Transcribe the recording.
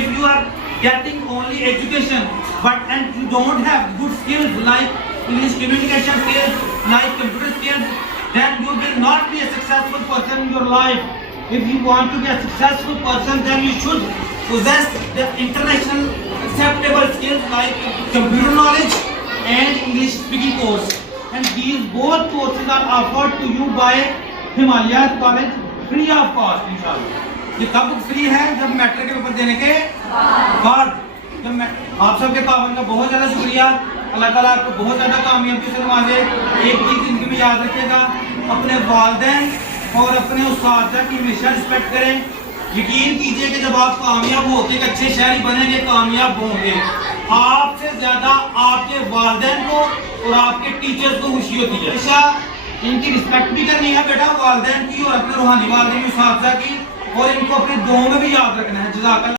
if you are getting only education but and you don't have good skills like English communication skills, like computer skills, then you will not be a successful person in your life. If you want to be a successful person, then you should possess the international acceptable skills like computer knowledge and English speaking course. And these both courses are offered to you by Himalayas College free of cost, inshallah. ये कब free है? जब matric के paper देने के बाद। जब मैं आप सबके तावन का बहुत ज़्यादा शुक्रिया। अल्लाह ताला आपको बहुत ज़्यादा कामयाबी से नवाजे। एक चीज़ ज़िंदगी में याद रखिएगा, अपने वालिदैन और अपने उस्ताद की हमेशा रिस्पेक्ट करें। यकीन कीजिए कि जब आप कामयाब होकर एक अच्छे शहरी बनेंगे, कामयाब होंगे, आपसे ज़्यादा आपके वालिदैन को और आपके टीचर्स को खुशी होती है। हमेशा इनकी रिस्पेक्ट भी करनी है बेटा, वालिदैन की और अपने रूहानी वालिदैन की, उस्ताद की, और इनको अपने दुआओं में भी याद रखना है। जज़ाकल्लाह।